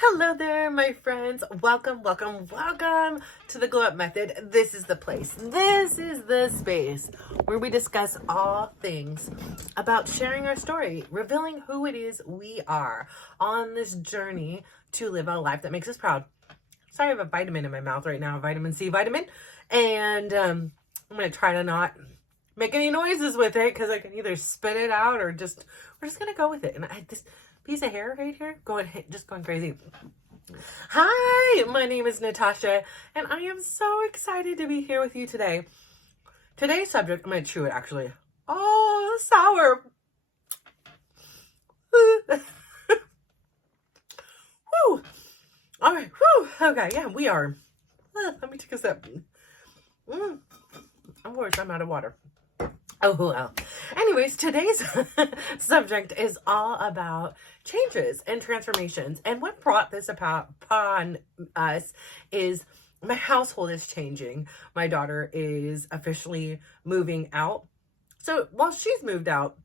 Hello there, my friends. Welcome to the Glow Up Method. This is the place. This is the space where we discuss all things about sharing our story, revealing who it is we are on this journey to live a life that makes us proud. Sorry, I have a vitamin in my mouth right now, a vitamin C vitamin, and I'm going to try to not make any noises with it because I can either spit it out or we're just going to go with it. And this piece of hair right here, just going crazy. Hi, my name is Natasha, and I am so excited to be here with you today. Today's subject, I'm going to chew it actually. Oh, sour. Whew. All right. Whew. Okay, yeah, we are. Let me take a sip. Of course, I'm out of water. Oh, well. Anyways, today's subject is all about changes and transformations. And what brought this upon us is my household is changing. My daughter is officially moving out. So while she's moved out,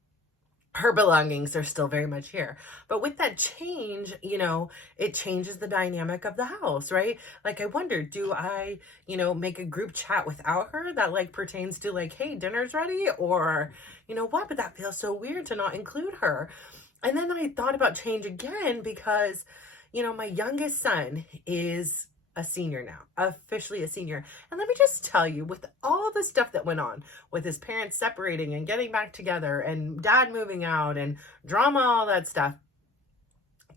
her belongings are still very much here. But with that change, it changes the dynamic of the house, right? Like, I wonder, do I, make a group chat without her that pertains to hey, dinner's ready, or what? But that feels so weird to not include her. And then I thought about change again because, my youngest son is a senior now, officially a senior. And let me just tell you, with all the stuff that went on with his parents separating and getting back together and dad moving out and drama, all that stuff,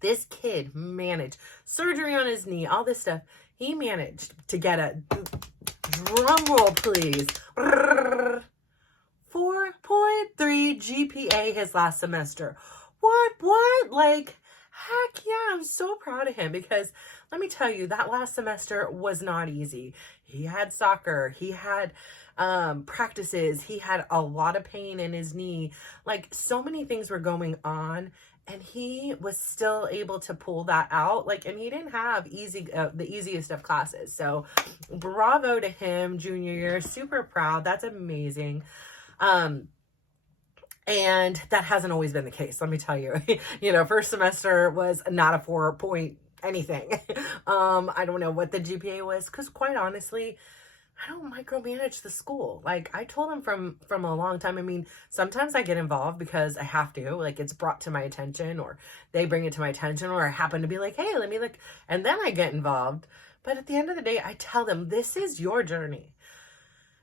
this kid managed surgery on his knee, all this stuff. He managed to get a, drum roll please, 4.3 GPA his last semester. What? Heck yeah, I'm so proud of him because let me tell you, that last semester was not easy. He had soccer, he had practices, he had a lot of pain in his knee. So many things were going on, and he was still able to pull that out. And he didn't have the easiest of classes. So bravo to him, junior year, super proud. That's amazing. And that hasn't always been the case. Let me tell you, first semester was not a 4 point anything. I don't know what the GPA was, because quite honestly, I don't micromanage the school. I told him from a long time. I mean, sometimes I get involved because I have to, it's brought to my attention, or they bring it to my attention, or I happen to be hey, let me look. And then I get involved. But at the end of the day, I tell them, this is your journey.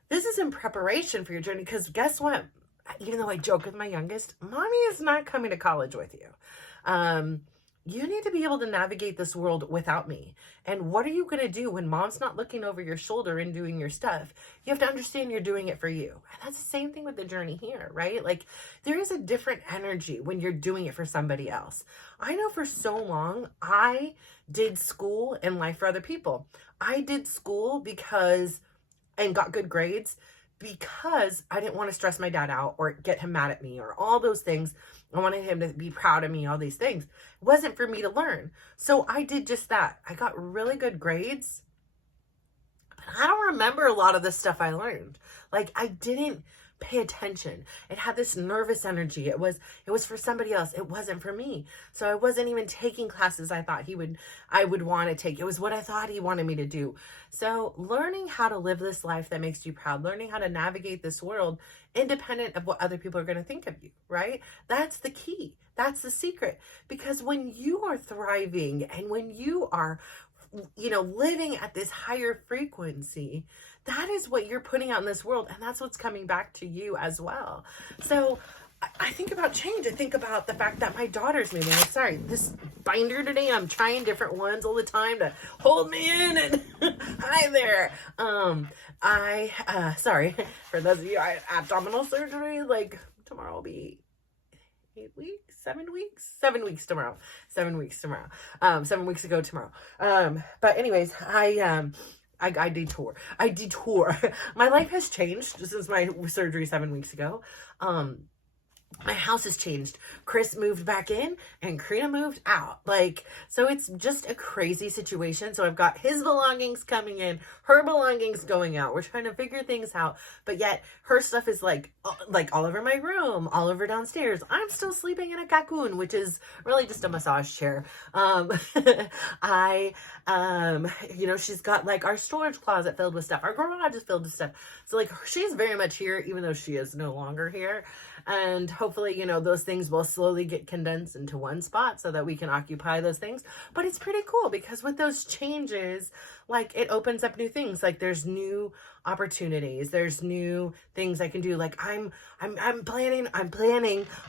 This is in preparation for your journey. Because guess what? Even though I joke with my youngest, mommy is not coming to college with you. You need to be able to navigate this world without me. And what are you going to do when mom's not looking over your shoulder and doing your stuff? You have to understand you're doing it for you. And that's the same thing with the journey here, right? There is a different energy when you're doing it for somebody else. I know for so long, I did school and life for other people. I did school and got good grades because I didn't want to stress my dad out or get him mad at me or all those things. I wanted him to be proud of me, all these things. It wasn't for me to learn. So I did just that. I got really good grades, but I don't remember a lot of the stuff I learned. I didn't pay attention. It had this nervous energy. It was for somebody else. It wasn't for me. So I wasn't even taking classes I thought I would want to take. It was what I thought he wanted me to do. So learning how to live this life that makes you proud, learning how to navigate this world independent of what other people are going to think of you, right? That's the key. That's the secret. Because when you are thriving and when you are living at this higher frequency, that is what you're putting out in this world. And that's what's coming back to you as well. So I think about change. I think about the fact that my daughter's moving. Sorry, this binder today, I'm trying different ones all the time to hold me in. And hi there. Sorry, for those of you, I had abdominal surgery. Tomorrow will be 7 weeks tomorrow. 7 weeks tomorrow. 7 weeks ago tomorrow. But anyways, I detour. My life has changed since my surgery 7 weeks ago. my house has changed. Chris moved back in and Karina moved out. Like, so it's just a crazy situation. So I've got his belongings coming in, her belongings going out. We're trying to figure things out, but yet her stuff is like all over my room, all over downstairs. I'm still sleeping in a cocoon, which is really just a massage chair. I, she's got like our storage closet filled with stuff. Our garage is filled with stuff. So like she's very much here, even though she is no longer here. And hopefully, those things will slowly get condensed into one spot so that we can occupy those things. But it's pretty cool because with those changes, like it opens up new things. Like there's new opportunities. There's new things I can do. Like I'm planning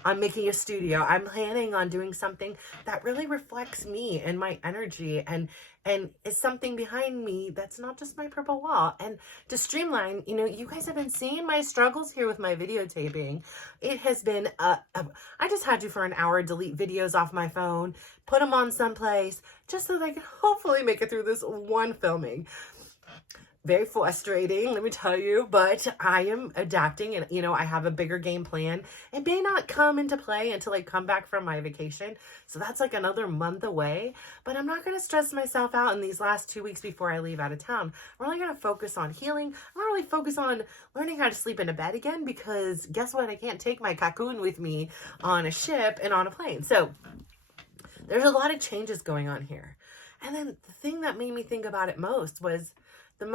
on making a studio. I'm planning on doing something that really reflects me and my energy and is something behind me that's not just my purple wall. And to streamline, you guys have been seeing my struggles here with my videotaping. It has been, I just had to for an hour delete videos off my phone, put them on someplace just so that I can hopefully make it through this one filming. Very frustrating, let me tell you, but I am adapting and, I have a bigger game plan. It may not come into play until I come back from my vacation. So that's like another month away, but I'm not going to stress myself out in these last 2 weeks before I leave out of town. I'm really going to focus on healing. I'm really focus on learning how to sleep in a bed again, because guess what? I can't take my cocoon with me on a ship and on a plane. So there's a lot of changes going on here. And then the thing that made me think about it most was the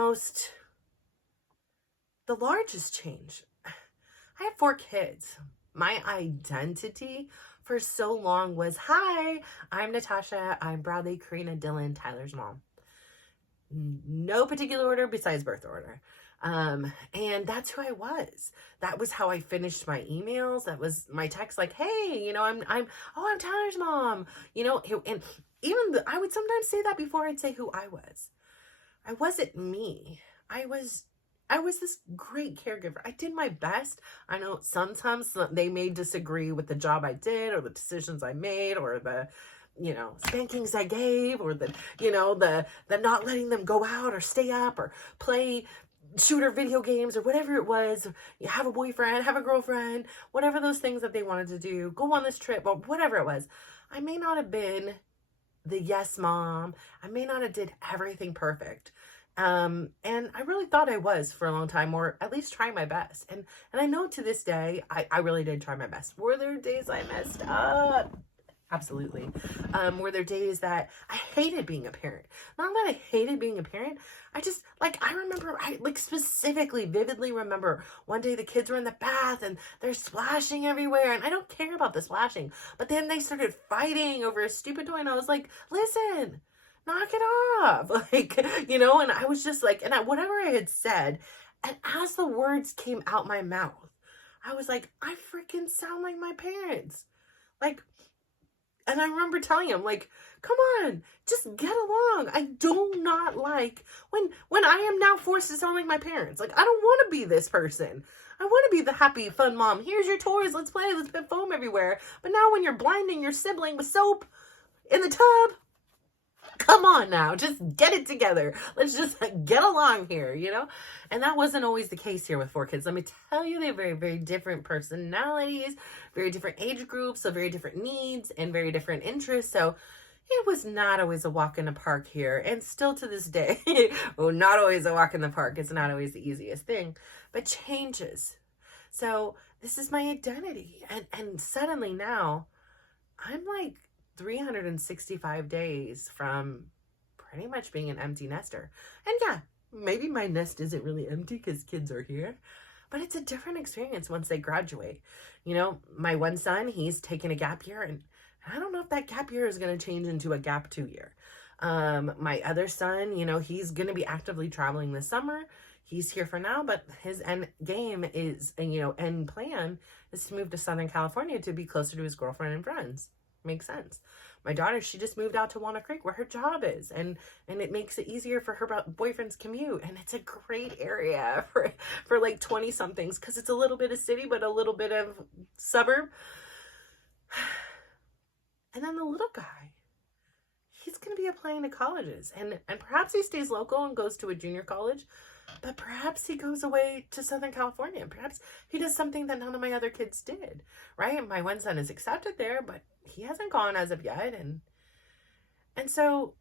largest change. I have 4 kids. My identity for so long was, hi, I'm Natasha. I'm Bradley, Karina, Dylan, Tyler's mom. No particular order besides birth order. And that's who I was. That was how I finished my emails. That was my text, like, hey, I'm Tyler's mom, and I would sometimes say that before I'd say who I was. I wasn't me. I was this great caregiver. I did my best. I know sometimes they may disagree with the job I did or the decisions I made or the, spankings I gave or the not letting them go out or stay up or play shooter video games or whatever it was. You have a boyfriend, have a girlfriend, whatever those things that they wanted to do, go on this trip or whatever it was. I may not have been the yes mom. I may not have did everything perfect. And I really thought I was for a long time, or at least trying my best. And I know to this day, I really did try my best. Were there days I messed up? Absolutely. Were there days that I hated being a parent? Not that I hated being a parent. I just, I remember, specifically, vividly remember one day the kids were in the bath and they're splashing everywhere. And I don't care about the splashing. But then they started fighting over a stupid toy. And I was like, listen, knock it off. And I was just like, whatever I had said. And as the words came out my mouth, I was like, I freaking sound like my parents. And I remember telling him, come on, just get along. I do not like when I am now forced to sound like my parents. I don't want to be this person. I want to be the happy, fun mom. Here's your toys. Let's play. Let's put foam everywhere. But now when you're blinding your sibling with soap in the tub, come on now, just get it together. Let's just get along here, And that wasn't always the case here with 4 kids. Let me tell you, they have very, very different personalities, very different age groups, so very different needs and very different interests. So it was not always a walk in the park here. And still to this day, not always a walk in the park. It's not always the easiest thing, but changes. So this is my identity. And suddenly now I'm 365 days from pretty much being an empty nester. And yeah, maybe my nest isn't really empty because kids are here, but it's a different experience once they graduate. My one son, he's taking a gap year, and I don't know if that gap year is going to change into a gap 2 year. My other son, he's going to be actively traveling this summer. He's here for now, but his end game is, end plan is to move to Southern California to be closer to his girlfriend and friends. Makes sense. My daughter, she just moved out to Walnut Creek where her job is, and it makes it easier for her boyfriend's commute, and it's a great area for 20 somethings because it's a little bit of city but a little bit of suburb. And then the little guy, he's going to be applying to colleges, and perhaps he stays local and goes to a junior college. But perhaps he goes away to Southern California. Perhaps he does something that none of my other kids did, right? My one son is accepted there, but he hasn't gone as of yet. And so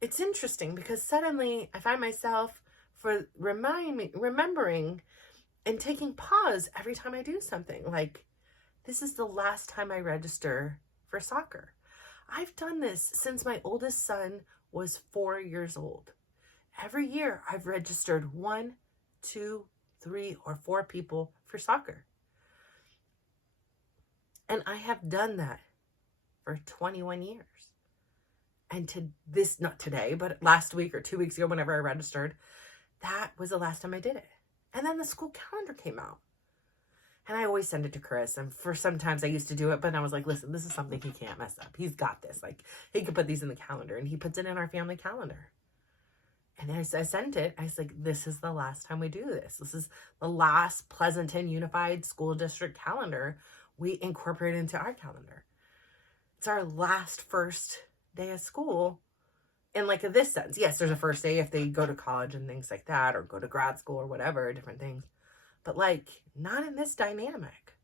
it's interesting because suddenly I find myself remembering and taking pause every time I do something. Like, this is the last time I register for soccer. I've done this since my oldest son was 4 years old. Every year I've registered 1, 2, 3, or 4 people for soccer. And I have done that for 21 years. And not today, but last week or 2 weeks ago, whenever I registered, that was the last time I did it. And then the school calendar came out. And I always send it to Chris. And for sometimes I used to do it, but I was like, listen, this is something he can't mess up. He's got this. Like, he could put these in the calendar, and he puts it in our family calendar. And I sent it. I was like, this is the last time we do this. This is the last Pleasanton Unified School District calendar we incorporate into our calendar. It's our last first day of school in like this sense. Yes, there's a first day if they go to college and things like that, or go to grad school or whatever, different things. But like, not in this dynamic.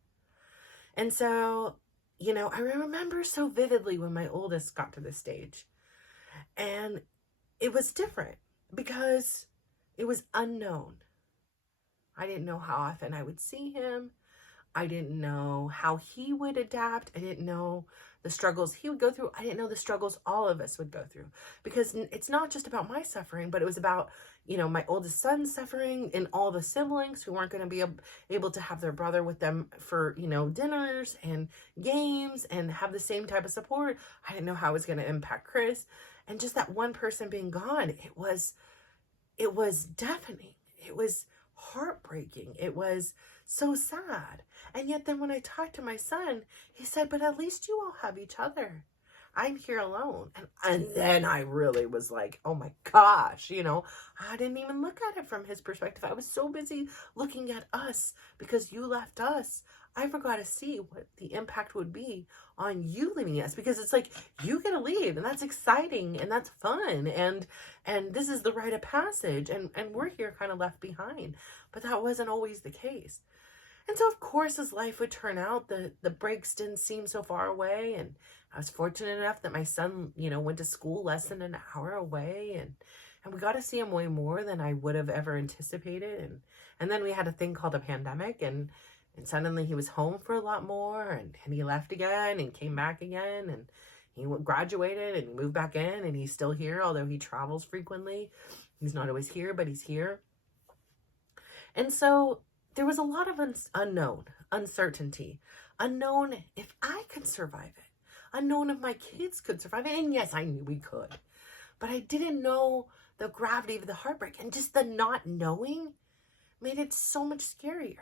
And so, I remember so vividly when my oldest got to this stage. And it was different because it was unknown. I didn't know how often I would see him. I didn't know how he would adapt. I didn't know the struggles he would go through. I didn't know the struggles all of us would go through, because it's not just about my suffering, but it was about, my oldest son's suffering and all the siblings who weren't going to be able to have their brother with them for, dinners and games and have the same type of support. I didn't know how it was going to impact Chris. And just that one person being gone, it was deafening. It was heartbreaking. It was so sad. And yet then when I talked to my son, he said, but at least you all have each other. I'm here alone. And then I really was like, oh my gosh, I didn't even look at it from his perspective. I was so busy looking at us because you left us. I forgot to see what the impact would be on you leaving us, because it's like, you get to leave, and that's exciting and that's fun. And this is the rite of passage, and we're here kind of left behind. But that wasn't always the case. And so, of course, as life would turn out, the breaks didn't seem so far away. And I was fortunate enough that my son, went to school less than an hour away. And we got to see him way more than I would have ever anticipated. And then we had a thing called a pandemic. And suddenly he was home for a lot more. And he left again and came back again. And he graduated and moved back in. And he's still here, although he travels frequently. He's not always here, but he's here. And so there was a lot of uncertainty, unknown if I could survive it, unknown if my kids could survive it. And yes, I knew we could, but I didn't know the gravity of the heartbreak, and just the not knowing made it so much scarier.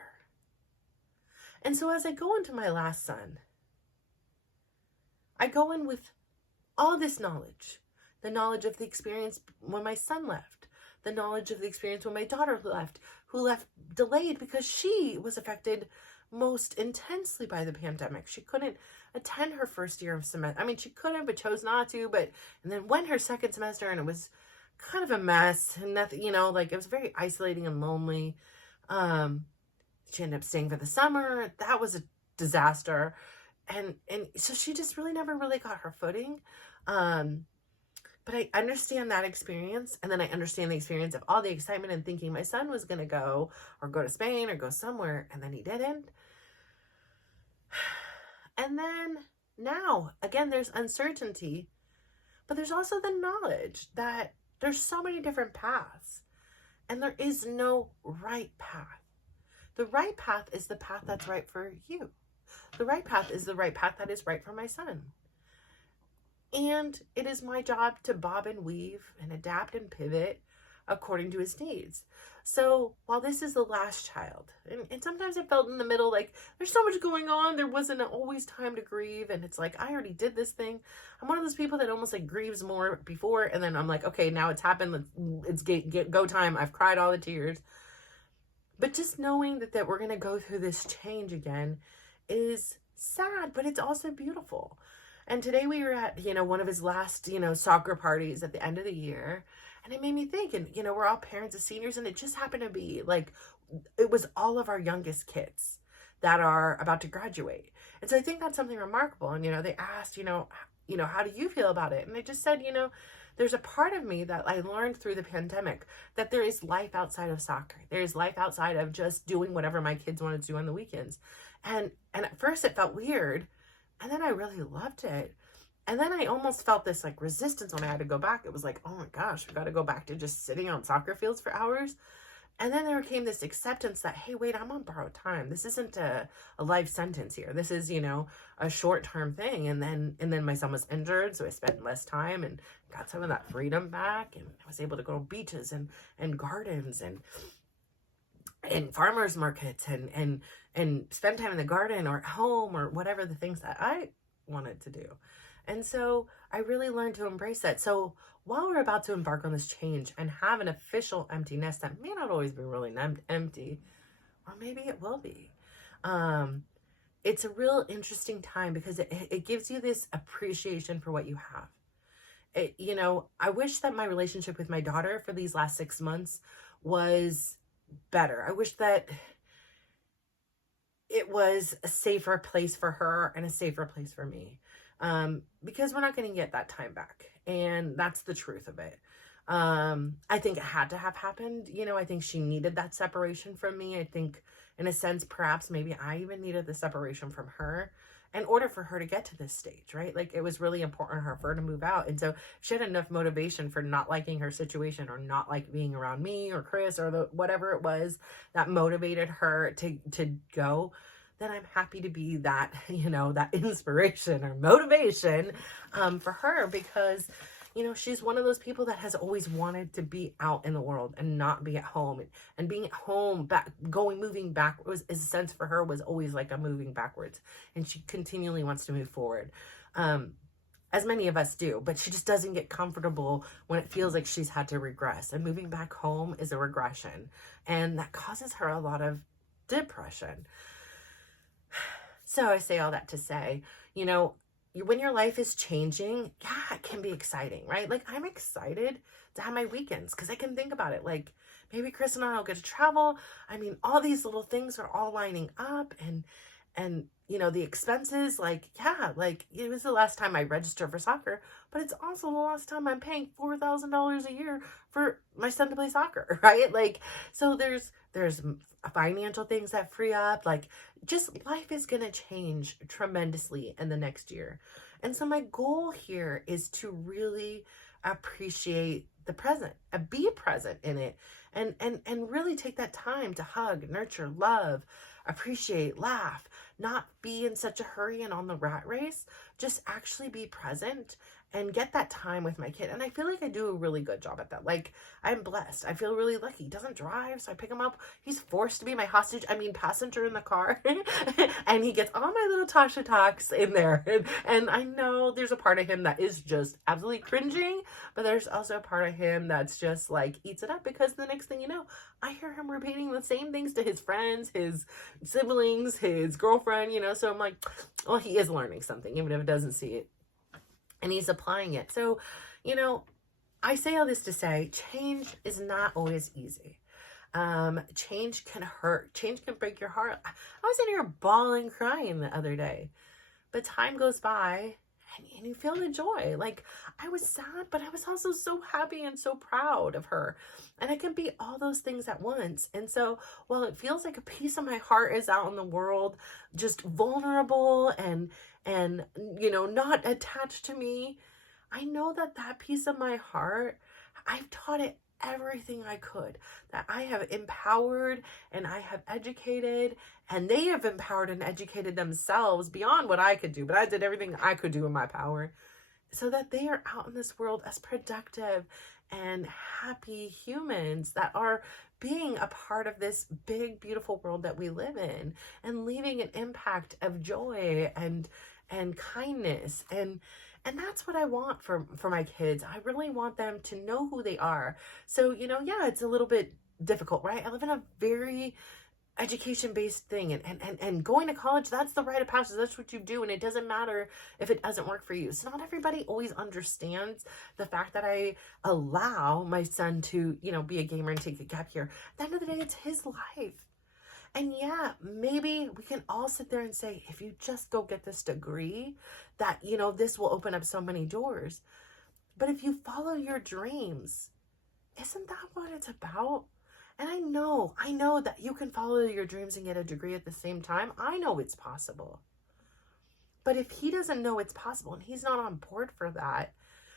And so as I go into my last son, I go in with all this knowledge, the knowledge of the experience when my son left, the knowledge of the experience when my daughter left, who left delayed because she was affected most intensely by the pandemic. She couldn't attend her first year of semester. I mean, she could have, but chose not to. And then went her second semester, and it was kind of a mess. And nothing, it was very isolating and lonely. She ended up staying for the summer. That was a disaster. And so she just really never really got her footing. But I understand that experience. And then I understand the experience of all the excitement and thinking my son was going to go to Spain or go somewhere. And then he didn't. And then now, again, there's uncertainty. But there's also the knowledge that there's so many different paths. And there is no right path. The right path is the path that's right for you. The right path is the right path that is right for my son. And it is my job to bob and weave and adapt and pivot according to his needs. So while this is the last child, and sometimes it felt in the middle, like there's so much going on, there wasn't always time to grieve. And it's like, I already did this thing. I'm one of those people that almost like grieves more before. And then I'm like, okay, now it's happened. It's go time. I've cried all the tears. But just knowing that we're going to go through this change again is sad, but it's also beautiful. And today we were at, one of his last, soccer parties at the end of the year. And it made me think, and, we're all parents of seniors, and it just happened to be like, it was all of our youngest kids that are about to graduate. And so I think that's something remarkable. And, they asked, how do you feel about it? And I just said, there's a part of me that I learned through the pandemic that there is life outside of soccer. There's life outside of just doing whatever my kids wanted to do on the weekends. And at first it felt weird, and then I really loved it. And then I almost felt this like resistance when I had to go back. It was like, oh my gosh, we got to go back to just sitting on soccer fields for hours. And then there came this acceptance that, hey, wait, I'm on borrowed time. This isn't a life sentence here. This is, a short-term thing. And then my son was injured, so I spent less time and got some of that freedom back. And I was able to go to beaches and gardens and farmers markets and spend time in the garden or at home or whatever the things that I wanted to do. And so I really learned to embrace that. So while we're about to embark on this change and have an official empty nest that may not always be really empty, or maybe it will be, it's a real interesting time because it gives you this appreciation for what you have. I wish that my relationship with my daughter for these last 6 months was better. I wish that it was a safer place for her and a safer place for me. Because we're not going to get that time back. And that's the truth of it. I think it had to have happened. I think she needed that separation from me. I think in a sense, perhaps maybe I even needed the separation from her in order for her to get to this stage, right? Like it was really important for her to move out. And so she had enough motivation for not liking her situation or not like being around me or Chris or whatever it was that motivated her to go. Then I'm happy to be that, that inspiration or motivation for her because, she's one of those people that has always wanted to be out in the world and not be at home. And being at home, moving back was a sense for her was always like a moving backwards. And she continually wants to move forward, as many of us do. But she just doesn't get comfortable when it feels like she's had to regress. And moving back home is a regression. And that causes her a lot of depression. So I say all that to say, when your life is changing, yeah, it can be exciting, right? Like I'm excited to have my weekends because I can think about it. Like maybe Chris and I will get to travel. I mean, all these little things are all lining up and the expenses, like, yeah, like it was the last time I registered for soccer, but it's also the last time I'm paying $4,000 a year for my son to play soccer, right? Like, so there's financial things that free up, like just life is going to change tremendously in the next year. And so my goal here is to really appreciate the present, be present in it and really take that time to hug, nurture, love, appreciate, laugh, not be in such a hurry and on the rat race, just actually be present and get that time with my kid. And I feel like I do a really good job at that. Like I'm blessed. I feel really lucky. He doesn't drive, so I pick him up. He's forced to be my passenger in the car. And he gets all my little Tasha talks in there. And I know there's a part of him that is just absolutely cringing, but there's also a part of him that's just like eats it up because the next thing you know, I hear him repeating the same things to his friends, his siblings, his girlfriend, so I'm like, well, he is learning something, even if it doesn't see it. And he's applying it. So, I say all this to say change is not always easy. Change can hurt. Change can break your heart. I was in here bawling, crying the other day. But time goes by and you feel the joy. Like I was sad, but I was also so happy and so proud of her. And I can be all those things at once. And so while it feels like a piece of my heart is out in the world, just vulnerable and not attached to me, I know that piece of my heart, I've taught it everything I could, that I have empowered and I have educated, and they have empowered and educated themselves beyond what I could do, but I did everything I could do in my power so that they are out in this world as productive and happy humans that are being a part of this big, beautiful world that we live in and leaving an impact of joy and kindness. And that's what I want for my kids. I really want them to know who they are. So, yeah, it's a little bit difficult, right? I live in a very education-based thing, and going to college, that's the rite of passage. That's what you do, and it doesn't matter if it doesn't work for you. So not everybody always understands the fact that I allow my son to, be a gamer and take a gap year. At the end of the day, it's his life. And yeah, maybe we can all sit there and say, if you just go get this degree, that, this will open up so many doors. But if you follow your dreams, isn't that what it's about? And I know that you can follow your dreams and get a degree at the same time. I know it's possible. But if he doesn't know it's possible and he's not on board for that,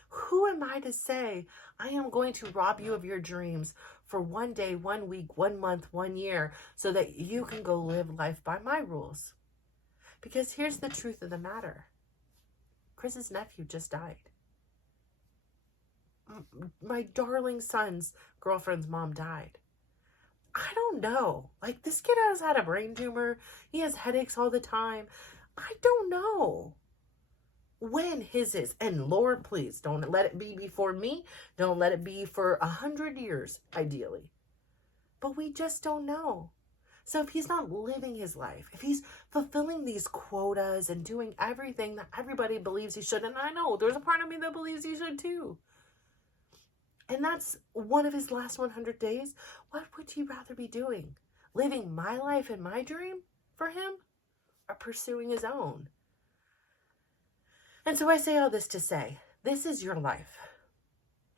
who am I to say I am going to rob you of your dreams for 1 day, 1 week, 1 month, 1 year so that you can go live life by my rules? Because here's the truth of the matter. Chris's nephew just died. My darling son's girlfriend's mom died. I don't know. Like, this kid has had a brain tumor. He has headaches all the time. I don't know when his is. And Lord, please don't let it be before me. Don't let it be for 100 years, ideally. But we just don't know. So if he's not living his life, if he's fulfilling these quotas and doing everything that everybody believes he should, and I know there's a part of me that believes he should too, and that's one of his last 100 days, what would he rather be doing? Living my life and my dream for him, or pursuing his own? And so I say all this to say, this is your life.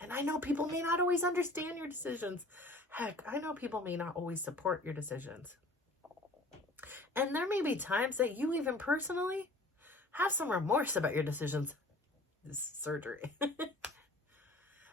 And I know people may not always understand your decisions. Heck, I know people may not always support your decisions. And there may be times that you even personally have some remorse about your decisions. This surgery.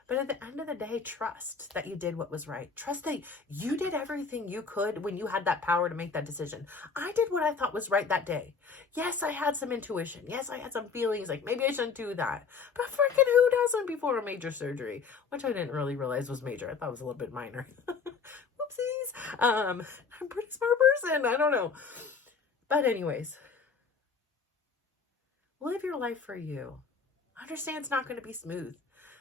But at the end of the day, trust that you did what was right. Trust that you did everything you could when you had that power to make that decision. I did what I thought was right that day. Yes, I had some intuition. Yes, I had some feelings like maybe I shouldn't do that. But freaking who doesn't before a major surgery? Which I didn't really realize was major. I thought it was a little bit minor. Whoopsies. I'm a pretty smart person. I don't know. But anyways, live your life for you. Understand it's not going to be smooth.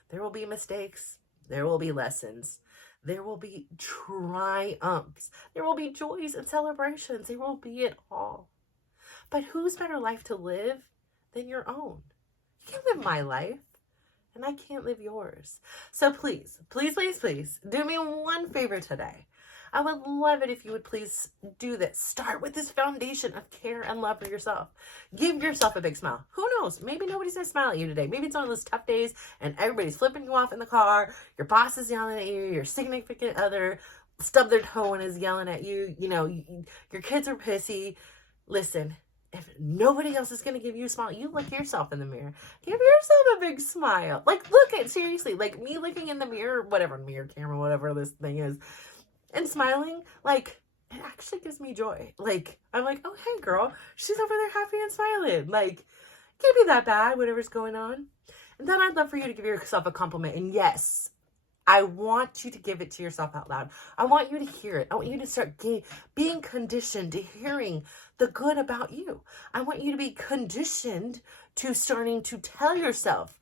There will be mistakes. There will be lessons. There will be triumphs. There will be joys and celebrations. There will be it all. But whose better life to live than your own? You can't live my life, and I can't live yours. So please, please, please, please, do me one favor today. I would love it if you would please do this. Start with this foundation of care and love for yourself. Give yourself a big smile. Who knows? Maybe nobody's going to smile at you today. Maybe it's one of those tough days and everybody's flipping you off in the car. Your boss is yelling at you. Your significant other stubbed their toe and is yelling at you. Your kids are pissy. Listen, if nobody else is going to give you a smile, you look yourself in the mirror. Give yourself a big smile. Like, seriously, like me looking in the mirror, whatever, mirror, camera, whatever this thing is, and smiling, like, it actually gives me joy. Like, I'm like, oh, hey, girl, she's over there happy and smiling. Like, can't be that bad, whatever's going on. And then I'd love for you to give yourself a compliment. And yes, I want you to give it to yourself out loud. I want you to hear it. I want you to start being conditioned to hearing the good about you. I want you to be conditioned to starting to tell yourself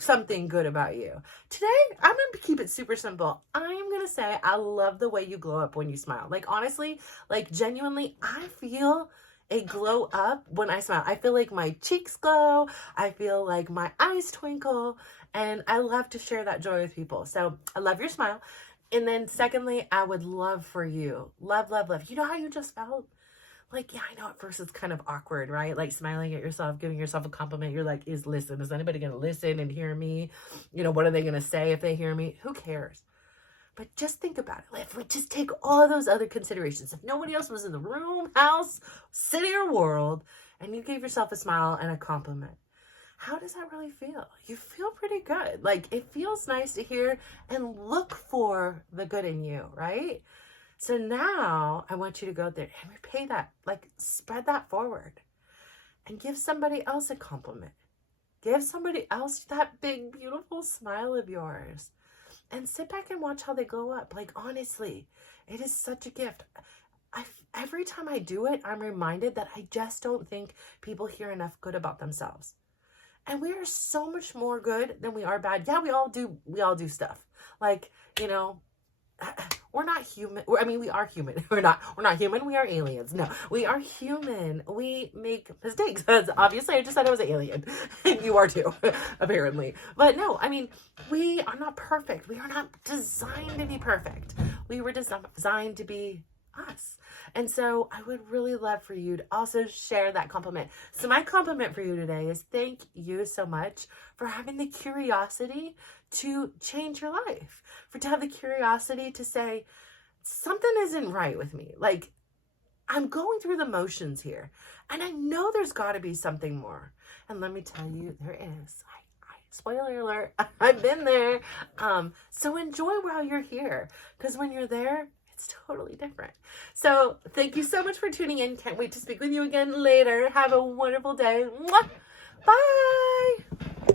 something good about you. Today, I'm going to keep it super simple. I'm going to say, I love the way you glow up when you smile. Like, honestly, like, genuinely, I feel a glow up when I smile. I feel like my cheeks glow. I feel like my eyes twinkle. And I love to share that joy with people. So I love your smile. And then secondly, I would love for you. Love, love, love. You know how you just felt? Like, yeah, I know at first it's kind of awkward, right? Like smiling at yourself, giving yourself a compliment. You're like, is anybody going to listen and hear me? What are they going to say if they hear me? Who cares? But just think about it. Like, if we just take all of those other considerations, if nobody else was in the room, house, city, or world, and you gave yourself a smile and a compliment, how does that really feel? You feel pretty good. Like, it feels nice to hear and look for the good in you, right? So now I want you to go there and repay that, like, spread that forward and give somebody else a compliment. Give somebody else that big, beautiful smile of yours and sit back and watch how they glow up. Like, honestly, it is such a gift. Every time I do it, I'm reminded that I just don't think people hear enough good about themselves. And we are so much more good than we are bad. Yeah, we all do stuff. Like, we're not human. I mean, we are human. We're not human. We are aliens. No, we are human. We make mistakes. Obviously, I just said I was an alien. And you are too, apparently. But no, I mean, we are not perfect. We are not designed to be perfect. We were designed to be us. And so I would really love for you to also share that compliment. So my compliment for you today is thank you so much for having the curiosity to change your life, to have the curiosity to say, something isn't right with me. Like, I'm going through the motions here, and I know there's got to be something more. And let me tell you, there is. Spoiler alert, I've been there. So enjoy while you're here, because when you're there, it's totally different. So thank you so much for tuning in. Can't wait to speak with you again later. Have a wonderful day. Mwah! Bye.